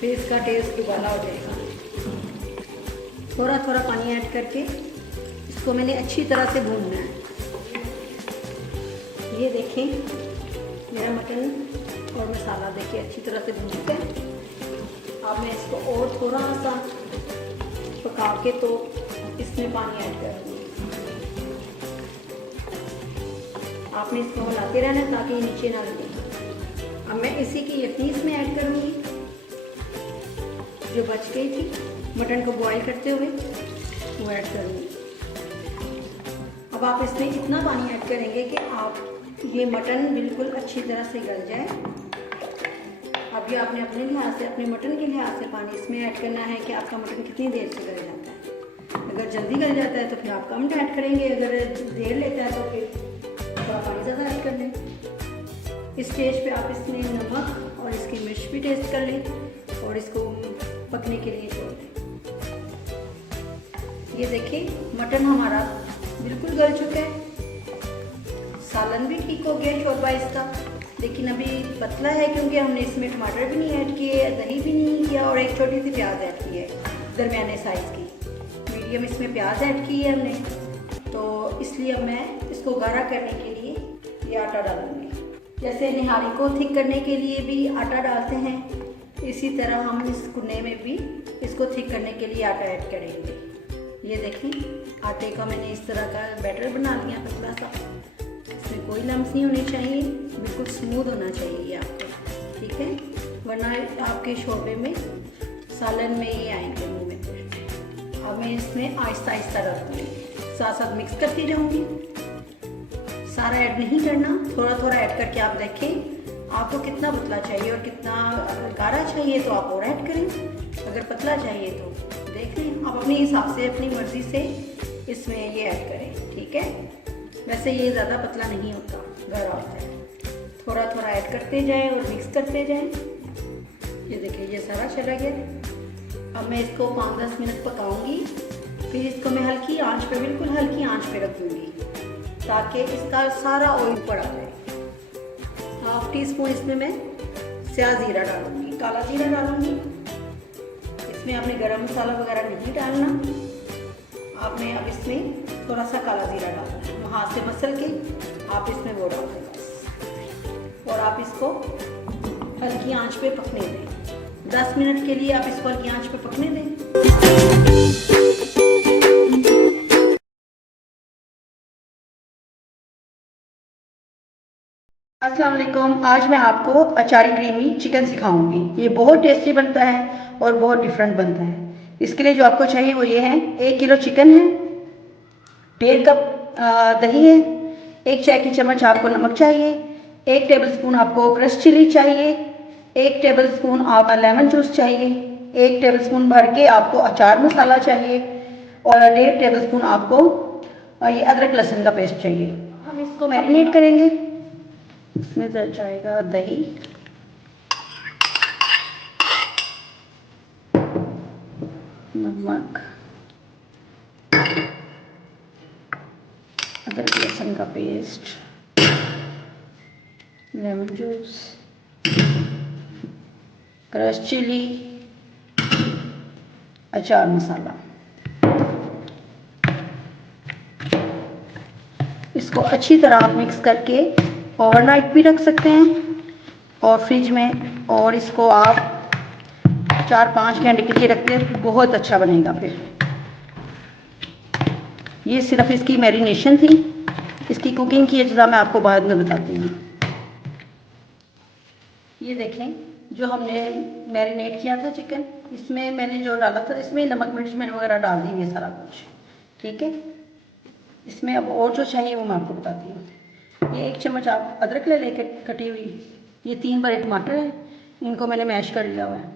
फिर इसका टेस्ट दुबारा हो जाएगा। थोड़ा थोड़ा पानी ऐड करके इसको मैंने अच्छी तरह से भूनना है। ये देखें मेरा मटन और मसाला देखिए अच्छी तरह से भून चुका है। अब मैं इसको और थोड़ा सा पका के तो इसमें पानी ऐड करूँगी। आपने इसको हिलाते रहना है ताकि ये नीचे ना लगे। अब मैं इसी की यखनी इसमें ऐड करूँगी जो बच गई थी मटन को बॉईल करते हुए, वो ऐड करूँगी। अब आप इसमें इतना पानी ऐड करेंगे कि आप ये मटन बिल्कुल अच्छी तरह से गल जाए। अब ये आपने अपने लिहाज से, अपने मटन के लिहाज से पानी इसमें ऐड करना है कि आपका मटन कितनी देर से गल जाता है। अगर जल्दी गल जाता है तो फिर आप कम ऐड करेंगे, अगर देर लेता है तो फिर थोड़ा पानी ज़्यादा ऐड कर लें। इस स्टेज पे आप इसमें नमक और इसकी मिर्च भी टेस्ट कर लें और इसको पकने के लिए छोड़ दें। ये देखिए मटन हमारा बिल्कुल गल चुका है, सालन भी ठीक हो गया शोरबा इसका। लेकिन अभी पतला है क्योंकि हमने इसमें टमाटर भी नहीं ऐड किए, दही भी नहीं किया और एक छोटी सी प्याज ऐड की है दरमियाने साइज़ की, मीडियम इसमें प्याज ऐड की है हमने। तो इसलिए अब मैं इसको गाढ़ा करने के लिए ये आटा डालूँगी। जैसे निहारी को थिक करने के लिए भी आटा डालते हैं, इसी तरह हम इस कुन्ने में भी इसको थिक करने के लिए आटा ऐड करेंगे। ये देखें, आटे का मैंने इस तरह का बैटर बना लिया पतला सा, इसमें कोई लम्स नहीं होने चाहिए, बिल्कुल स्मूथ होना चाहिए आपको, ठीक है, वरना आपके शोरबे में सालन में ये आएंगे मुँह में। अब मैं इसमें आहिस्ता आहिस्ता डालूँगी, साथ साथ मिक्स करती जाऊँगी। सारा ऐड नहीं करना, थोड़ा थोड़ा ऐड करके आप देखें आपको कितना पतला चाहिए और कितना, अगर गाढ़ा चाहिए तो आप और ऐड करें, अगर पतला चाहिए तो देख लें। आप अपने हिसाब से अपनी मर्ज़ी से इसमें ये ऐड करें, ठीक है। वैसे ये ज़्यादा पतला नहीं होता, गाढ़ा होता है। थोड़ा थोड़ा ऐड करते जाएं और मिक्स करते जाएं। ये देखिए ये सारा चला गया। अब मैं इसको 5-10 मिनट पकाऊंगी, फिर इसको मैं हल्की आंच पे, बिल्कुल हल्की आंच पे रख दूँगी ताकि इसका सारा ऑयल ऊपर आ जाए। 1/2 टीस्पून इसमें मैं स्याह ज़ीरा डालूँगी, काला ज़ीरा डालूँगी। इसमें आपने गरम मसाला वगैरह नहीं डालना, आपने अब इसमें थोड़ा सा काला ज़ीरा डालना है, हाथ से मसल के आप इसमें वो डाल दें बस। और आप इसको हल्की आंच पे पकने दें, 10 मिनट के लिए आप इसको हल्की आंच पे पकने दें। अस्सलाम वालेकुम, आज मैं आपको अचारी क्रीमी चिकन सिखाऊंगी। ये बहुत टेस्टी बनता है और बहुत डिफरेंट बनता है। इसके लिए जो आपको चाहिए वो ये है, 1 किलो चिकन है, 1.5 कप दही है, 1 चाय की चम्मच आपको नमक चाहिए, 1 टेबलस्पून आपको क्रश चिली चाहिए, 1 टेबलस्पून आप लेमन जूस चाहिए, 1 टेबलस्पून भर के आपको अचार मसाला चाहिए और 1.5 टेबलस्पून आपको ये अदरक लहसुन का पेस्ट चाहिए। हम इसको मैरिनेट करेंगे। इसमें डल जाएगा दही, नमक, अदरक लहसुन का paste, lemon juice, crush chilli, अचार मसाला। इसको अच्छी तरह आप मिक्स करके ओवरनाइट भी रख सकते हैं और फ्रिज में, और इसको आप 4-5 घंटे के लिए रखते हैं तो बहुत अच्छा बनेगा। फिर ये सिर्फ इसकी मैरिनेशन थी, इसकी कुकिंग की अज्जा मैं आपको बाद में बताती हूँ। ये देखें, जो हमने मैरिनेट किया था चिकन, इसमें मैंने जो डाला था, इसमें नमक मिर्च मैंने वगैरह डाल दी है सारा कुछ, ठीक है। इसमें अब और जो चाहिए वो मैं आपको बताती हूँ। ये 1 चम्मच आप अदरक ले लेके कटी हुई, ये 3 बड़े टमाटर हैं, इनको मैंने मैश कर लिया हुआ है।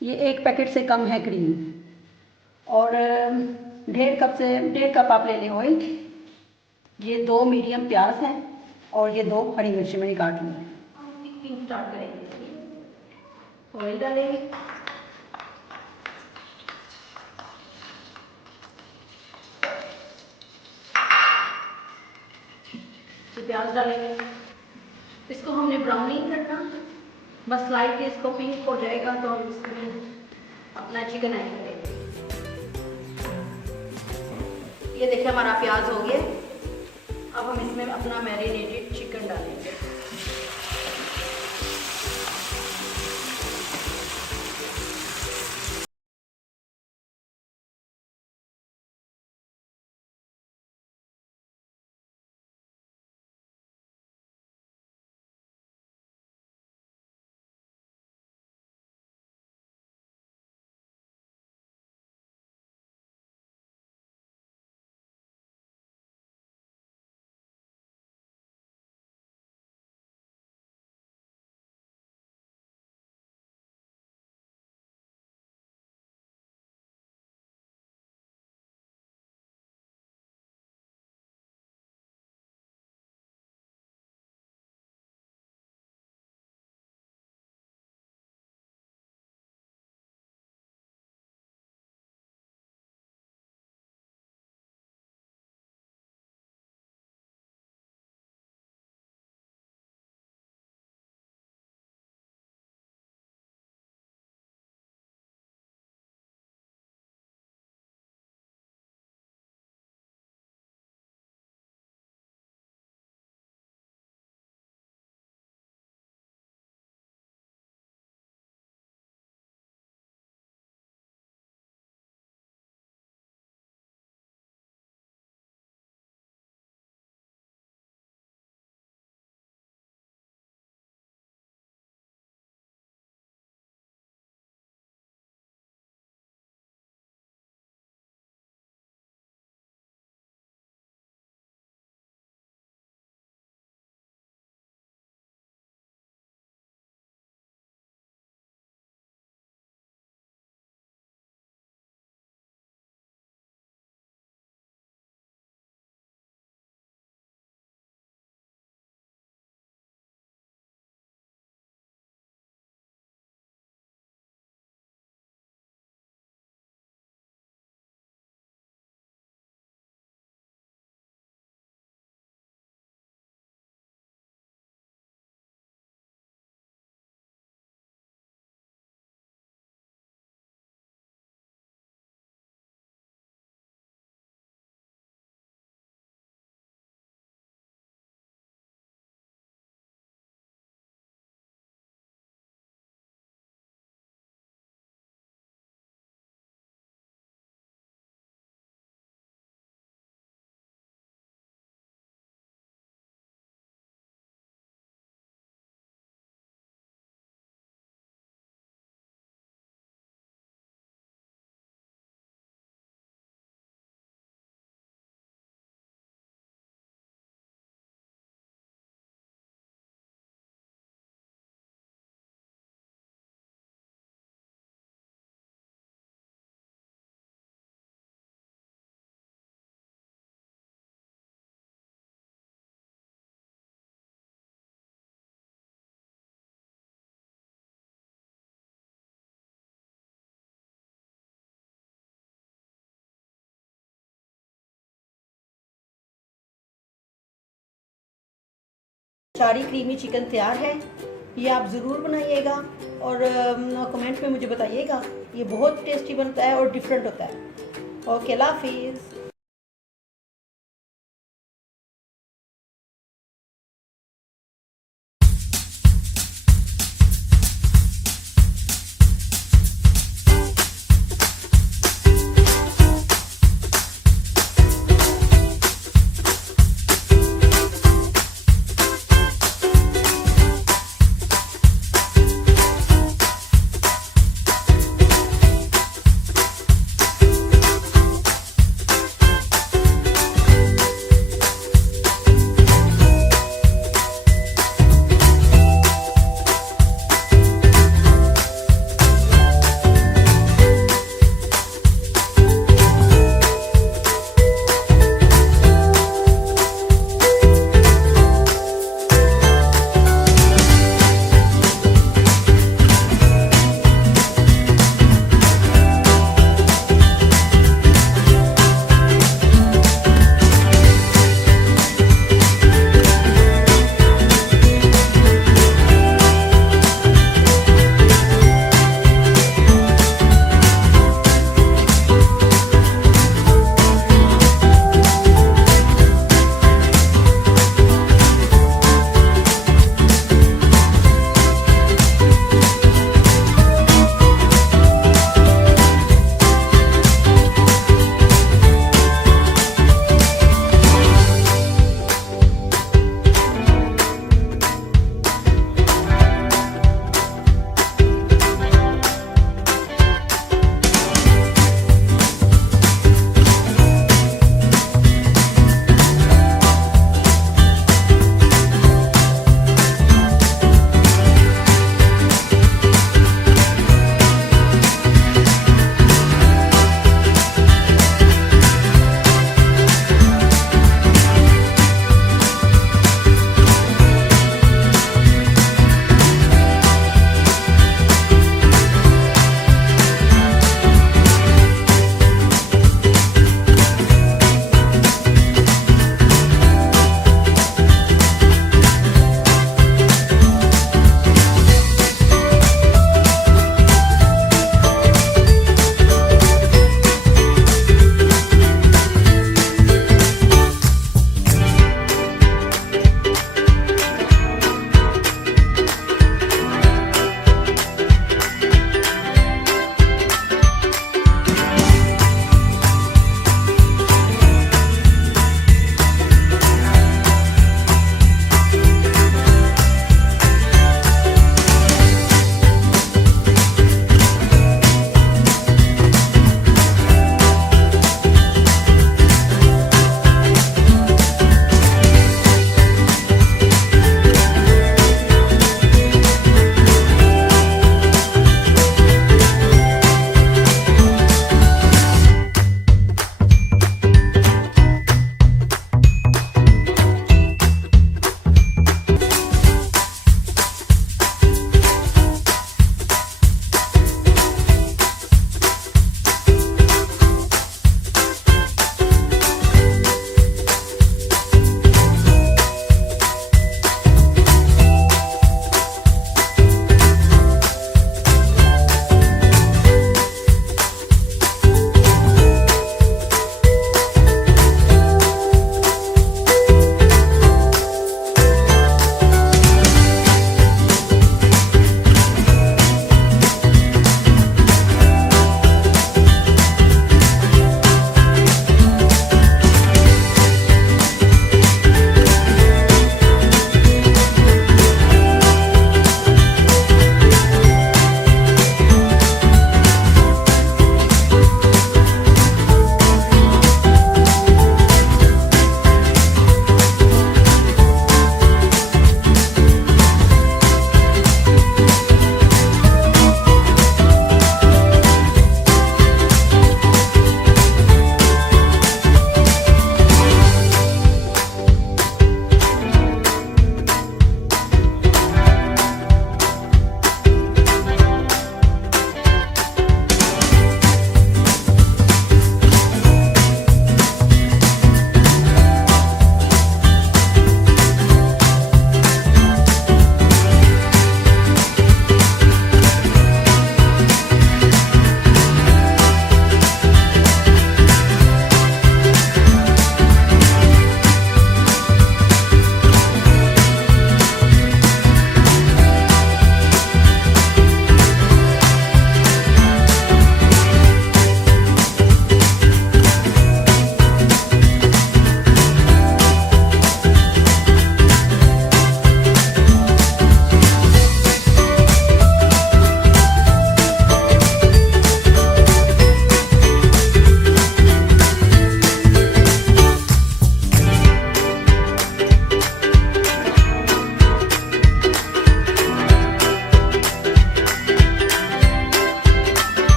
ये 1 पैकेट से कम है क्रीम, और 1.5 कप आप ले लें ऑयल। ये 2 मीडियम प्याज हैं और ये 2 हरी मिर्ची मैंने काट ली हैं। कुकिंग स्टार्ट करेंगे, ऑयल डालेंगे, प्याज डालेंगे। इसको हमने ब्राउन नहीं करना, बस लाइट इसको पिंक हो जाएगा तो हम इसमें अपना चिकन ऐड करेंगे। ये देखिए हमारा प्याज हो गया। अब हम इसमें अपना मैरिनेटेड चिकन डालेंगे। चारी क्रीमी चिकन तैयार है। ये आप ज़रूर बनाइएगा और कमेंट में मुझे बताइएगा। ये बहुत टेस्टी बनता है और डिफरेंट होता है। ओके, अल्लाह हाफिज़।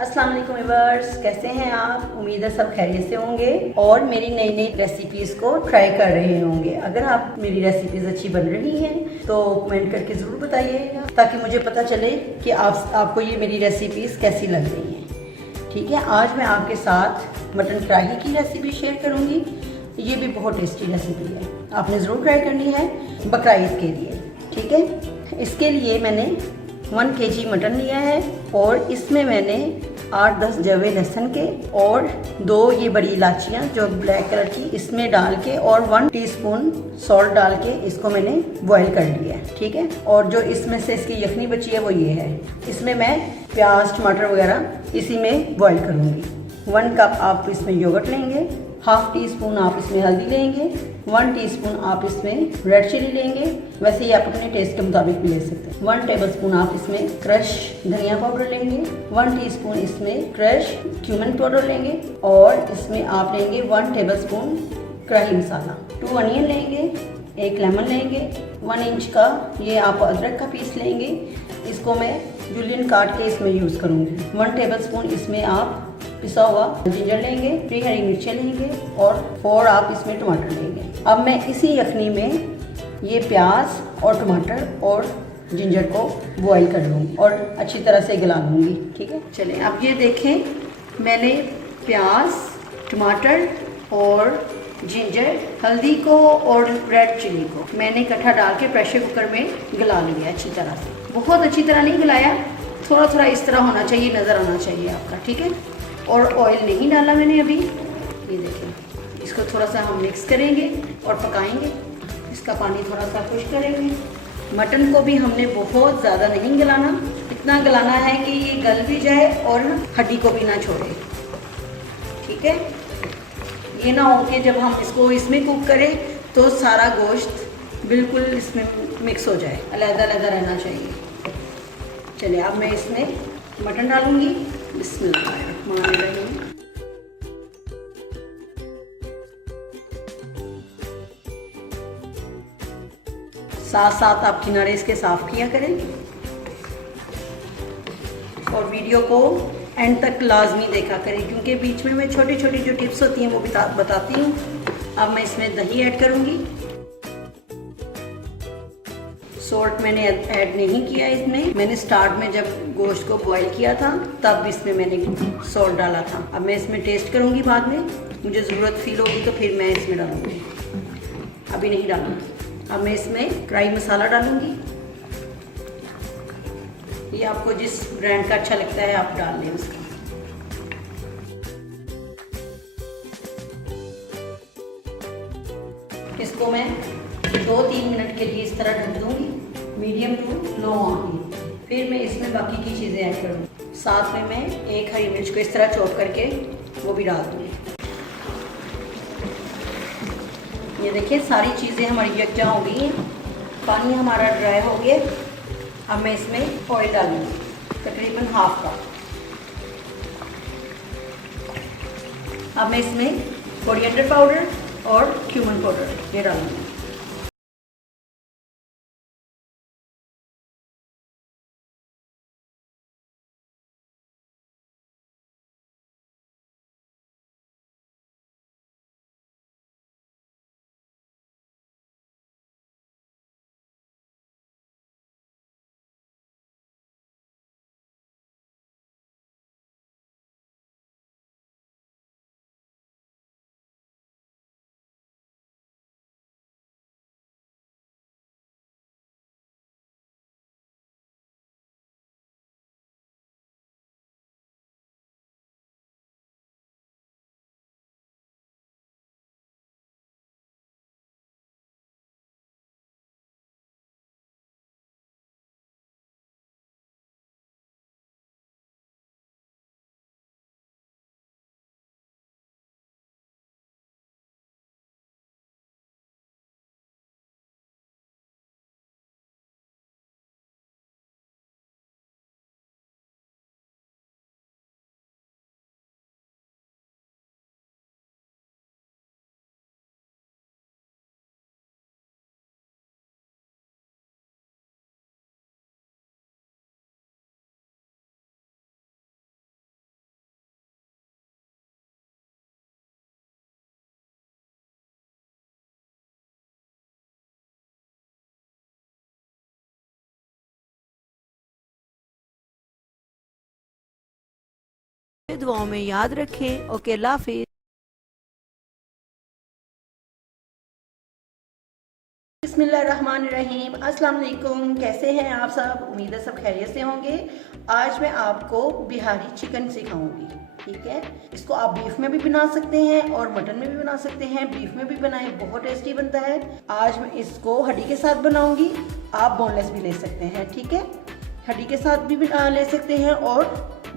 अस्सलाम वालेकुम व्यूअर्स, कैसे हैं आप? उम्मीद है सब खैरियत से होंगे और मेरी नई नई रेसिपीज़ को ट्राई कर रहे होंगे। अगर आप मेरी रेसिपीज़ अच्छी बन रही हैं तो कमेंट करके ज़रूर बताइएगा ताकि मुझे पता चले कि आपको ये मेरी रेसिपीज़ कैसी लग रही हैं। ठीक है, आज मैं आपके साथ मटन कढ़ाई की रेसिपी शेयर करूँगी। ये भी बहुत टेस्टी रेसिपी है, आपने ज़रूर ट्राई करनी है बकरा ईद के लिए। ठीक है, इसके लिए मैंने 1 kg मटन लिया है और इसमें मैंने 8-10 जवे लहसुन के और 2 ये बड़ी इलाचियाँ जो ब्लैक कलर की इसमें डाल के और 1 टीस्पून सॉल्ट डाल के इसको मैंने बॉईल कर लिया है। ठीक है, और जो इसमें से इसकी यखनी बची है वो ये है। इसमें मैं प्याज टमाटर वगैरह इसी में बॉईल करूँगी। 1 कप आप इसमें योगर्ट लेंगे, हाफ टी स्पून आप इसमें हल्दी लेंगे, 1 टीस्पून आप इसमें रेड चिली लेंगे, वैसे ही आप अपने टेस्ट के मुताबिक भी ले सकते हैं। 1 टेबलस्पून आप इसमें क्रश धनिया पाउडर लेंगे, 1 टीस्पून इसमें क्रश क्यूमिन पाउडर लेंगे और इसमें आप लेंगे 1 टेबलस्पून कढ़ाई मसाला, 2 अनियन लेंगे, 1 लेमन लेंगे, 1 इंच का ये आप अदरक का पीस लेंगे, इसको मैं जूलियन काट के इसमें यूज़ करूँगी। 1 टेबलस्पून इसमें आप पिसा हुआ जिंजर लेंगे, 3 हरी मिर्चें लेंगे और 4 आप इसमें टमाटर लेंगे। अब मैं इसी यखनी में ये प्याज और टमाटर और जिंजर को बॉईल कर लूँगी और अच्छी तरह से गला लूँगी। ठीक है, चलें अब ये देखें, मैंने प्याज टमाटर और जिंजर हल्दी को और रेड चिली को मैंने इकट्ठा डाल के प्रेशर कुकर में गला लिया अच्छी तरह से। बहुत अच्छी तरह नहीं गलाया, थोड़ा थोड़ा इस तरह होना चाहिए, नज़र आना चाहिए आपका। ठीक है, और ऑयल नहीं डाला मैंने अभी। ये देखें, इसको थोड़ा सा हम मिक्स करेंगे और पकाएंगे। इसका पानी थोड़ा सा खुश्क करेंगे। मटन को भी हमने बहुत ज़्यादा नहीं गलाना, इतना गलाना है कि ये गल भी जाए और हड्डी को भी ना छोड़े। ठीक है, ये ना हो कि जब हम इसको इसमें कुक करें तो सारा गोश्त बिल्कुल इसमें मिक्स हो जाए, अलग-अलग रहना चाहिए। चलिए अब मैं इसमें मटन डालूँगी। बिस्मिल्लाहिर्रहमानिर्रहीम। साथ साथ आप किनारे इसके साफ किया करें और वीडियो को एंड तक लाजमी देखा करें क्योंकि बीच में मैं छोटी छोटी जो टिप्स होती हैं वो भी बताती हूँ। अब मैं इसमें दही ऐड करूँगी। सॉल्ट मैंने ऐड नहीं किया इसमें, मैंने स्टार्ट में जब गोश्त को बॉईल किया था तब इसमें मैंने सॉल्ट डाला था। अब मैं इसमें टेस्ट करूँगी बाद में, मुझे ज़रूरत फील होगी तो फिर मैं इसमें डालूँगी, अभी नहीं डालूँगी। अब मैं इसमें कढ़ाई मसाला डालूँगी। ये आपको जिस ब्रांड का अच्छा लगता है आप डाल लें उसका। इसको मैं 2-3 मिनट के लिए इस तरह ढक दूँगी, मीडियम टू लो आंच। फिर मैं इसमें बाकी की चीज़ें ऐड करूँगी। साथ में मैं 1 हरी मिर्च को इस तरह चॉप करके वो भी डाल दूँगी। ये देखिए सारी चीज़ें हमारी यकजा हो गई हैं, पानी हमारा ड्राई हो गया। अब मैं इसमें ऑयल डालूँगी, तकरीबन हाफ कप। अब मैं इसमें कोरिएंडर पाउडर और क्यूमिन पाउडर ये डालूँगी। दुआओं में याद रखें। ओके, अल्लाह हाफिज़। बिस्मिल्लाहिर्रहमानिर्रहीम। अस्सलाम वालेकुम। कैसे हैं आप सब? उम्मीद है सब खैरियत से होंगे। आज मैं आपको बिहारी चिकन सिखाऊंगी, ठीक है। इसको आप बीफ में भी बना सकते हैं और मटन में भी बना सकते हैं। बीफ में भी बनाएं, बहुत टेस्टी बनता है। आज मैं इसको हड्डी के साथ बनाऊंगी, आप बोनलेस भी ले सकते हैं, ठीक है। हड्डी के साथ भी ले सकते हैं और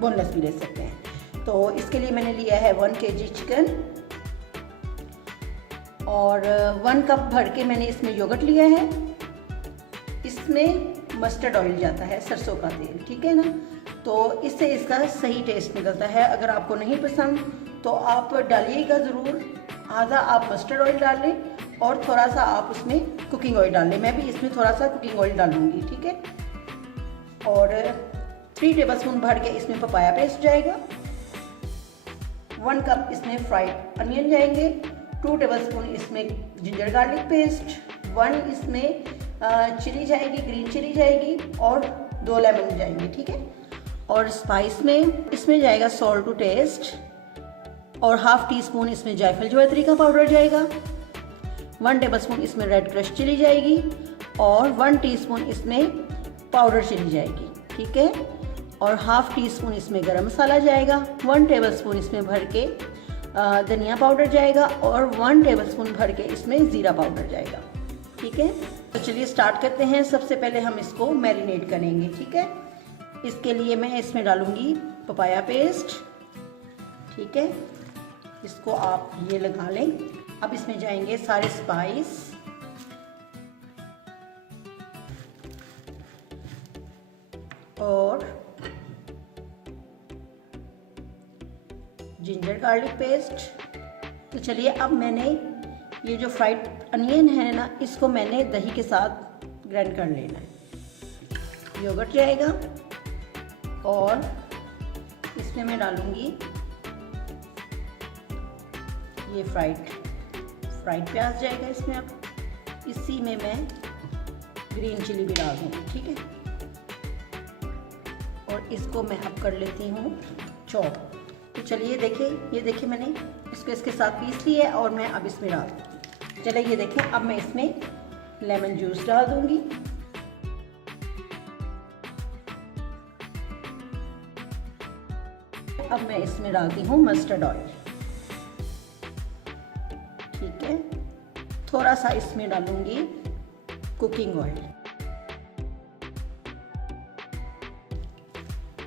बोनलेस भी ले सकते हैं। तो इसके लिए मैंने लिया है 1 kg चिकन और 1 कप भर के मैंने इसमें योगर्ट लिया है। इसमें मस्टर्ड ऑयल जाता है, सरसों का तेल, ठीक है ना। तो इससे इसका सही टेस्ट निकलता है। अगर आपको नहीं पसंद तो आप डालिएगा ज़रूर। आधा आप मस्टर्ड ऑयल डाल लें और थोड़ा सा आप उसमें कुकिंग ऑयल डाल लें। मैं भी इसमें थोड़ा सा कुकिंग ऑयल डालूंगी, ठीक है। और 3 टेबलस्पून भर के इसमें पपाया पेस्ट जाएगा। 1 कप इसमें फ्राइड अनियन जाएंगे। 2 टेबलस्पून इसमें जिंजर गार्लिक पेस्ट। 1 इसमें चिली जाएगी, ग्रीन चिली जाएगी और 2 लेमन जाएंगे, ठीक है। और स्पाइस में इसमें जाएगा सॉल्ट टू टेस्ट और 1/2 टीस्पून इसमें जायफल जवैत्री का पाउडर जाएगा। 1 टेबलस्पून इसमें रेड क्रश चिली जाएगी और 1 टीस्पून इसमें पाउडर चिली जाएगी, ठीक है। और 1/2 टीस्पून इसमें गरम मसाला जाएगा। 1 टेबलस्पून इसमें भर के धनिया पाउडर जाएगा और 1 टेबलस्पून भर के इसमें ज़ीरा पाउडर जाएगा, ठीक है। तो चलिए स्टार्ट करते हैं। सबसे पहले हम इसको मैरिनेट करेंगे, ठीक है। इसके लिए मैं इसमें डालूंगी पपाया पेस्ट, ठीक है। इसको आप ये लगा लें। अब इसमें जाएंगे सारे स्पाइस, और जिंजर गार्लिक पेस्ट। तो चलिए अब मैंने ये जो फ्राइड अनियन है ना, इसको मैंने दही के साथ ग्राइंड कर लेना है। योगर्ट जाएगा और इसमें मैं डालूंगी ये फ्राइड प्याज जाएगा इसमें। अब इसी में मैं ग्रीन चिली भी डाल दूँगी, ठीक है। और इसको मैं अब कर लेती हूँ चॉप। तो चलिए देखिए, ये देखिए मैंने इसको इसके साथ पीस लिया है और मैं अब इसमें डाल दूँ। चलिए ये देखें, अब मैं इसमें लेमन जूस डाल दूँगी। अब मैं इसमें डालती हूँ मस्टर्ड ऑयल, ठीक है। थोड़ा सा इसमें डालूंगी कुकिंग ऑयल।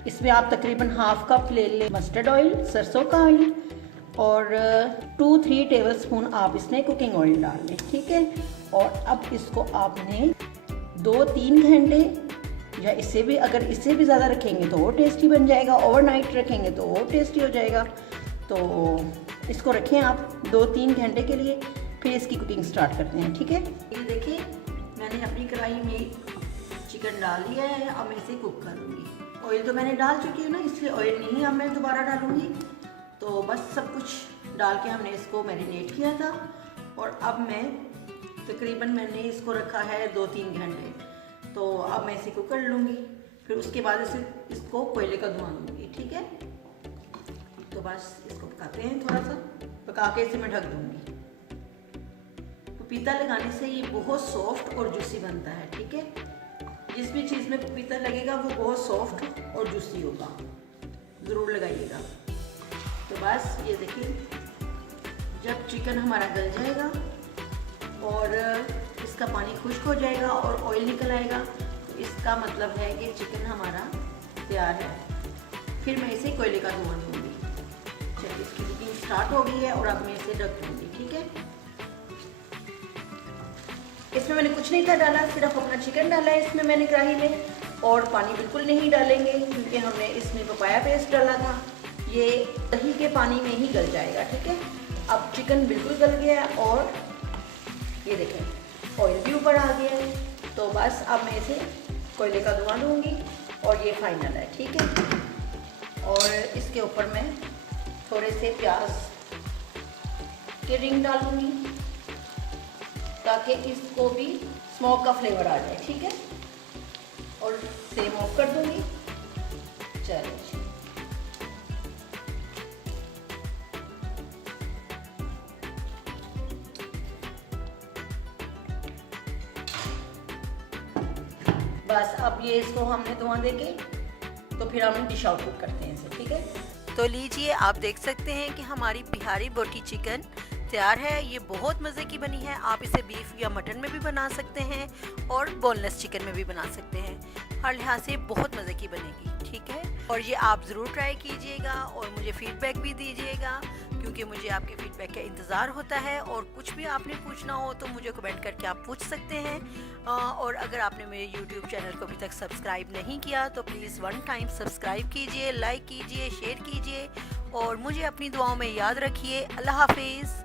इसमें आप तकरीबन 1/2 कप ले लें मस्टर्ड ऑयल, सरसों का ऑयल, और 2-3 टेबलस्पून आप इसमें कुकिंग ऑयल डाल लें, ठीक है। और अब इसको आपने 2-3 घंटे या इससे भी, अगर इससे भी ज़्यादा रखेंगे तो और टेस्टी बन जाएगा। ओवरनाइट रखेंगे तो और टेस्टी हो जाएगा। तो इसको रखें आप 2-3 घंटे के लिए, फिर इसकी कुकिंग स्टार्ट करते हैं, ठीक है। ये देखिए मैंने अपनी कढ़ाई में चिकन डाल लिया है। अब मैं इसे कुक करूँगी। ऑयल तो मैंने डाल चुकी हूँ ना, इसलिए ऑयल नहीं अब मैं दोबारा डालूँगी। तो बस सब कुछ डाल के हमने इसको मैरिनेट किया था और अब मैं तकरीबन मैंने इसको रखा है 2-3 घंटे। तो अब मैं इसे कुक कर लूँगी, फिर उसके बाद इसको कोयले का धुआं दूँगी, ठीक है। तो बस इसको पकाते हैं, थोड़ा सा पका के इसे मैं ढक दूँगी। पपीता लगाने से ये बहुत सॉफ्ट और जूसी बनता है, ठीक है। जिस भी चीज़ में पपीता लगेगा वो बहुत सॉफ्ट और जूसी होगा, ज़रूर लगाइएगा। तो बस ये देखिए, जब चिकन हमारा गल जाएगा और इसका पानी खुश्क हो जाएगा और ऑयल निकल आएगा, तो इसका मतलब है कि चिकन हमारा तैयार है। फिर मैं इसे कोयले का धुआं दूँगी। चलिए इसकी कुकिंग स्टार्ट हो गई है और अब मैं इसे ढक दूँगी, ठीक है। इसमें मैंने कुछ नहीं था डाला, सिर्फ अपना चिकन डाला है इसमें मैंने कढ़ाई में, और पानी बिल्कुल नहीं डालेंगे क्योंकि हमने इसमें पपाया पेस्ट डाला था। ये दही के पानी में ही गल जाएगा, ठीक है। अब चिकन बिल्कुल गल गया है और ये देखें ऑयल भी ऊपर आ गया है। तो बस अब मैं इसे कोयले का धुआं दूँगी और ये फाइनल है, ठीक है। और इसके ऊपर मैं थोड़े से प्याज के रिंग डालूँगी ताकि इसको भी स्मोक का फ्लेवर आ जाए, ठीक है। और फ्लेम ऑफ कर दूँगी। चलिए बस अब ये इसको हमने धुआं देके तो फिर हम डिश आउट करते हैं इसे, ठीक है। तो लीजिए, आप देख सकते हैं कि हमारी बिहारी बोटी चिकन तैयार है। ये बहुत मज़े की बनी है। आप इसे बीफ या मटन में भी बना सकते हैं और बोनलेस चिकन में भी बना सकते हैं। हर लिहाज से बहुत मज़े की बनेगी, ठीक है। और ये आप ज़रूर ट्राई कीजिएगा और मुझे फ़ीडबैक भी दीजिएगा, क्योंकि मुझे आपके फ़ीडबैक का इंतज़ार होता है। और कुछ भी आपने पूछना हो तो मुझे कमेंट करके आप पूछ सकते हैं। और अगर आपने मेरे यूट्यूब चैनल को अभी तक सब्सक्राइब नहीं किया तो प्लीज़ वन टाइम सब्सक्राइब कीजिए, लाइक कीजिए, शेयर कीजिए और मुझे अपनी दुआओं में याद रखिए। अल्लाह हाफिज़।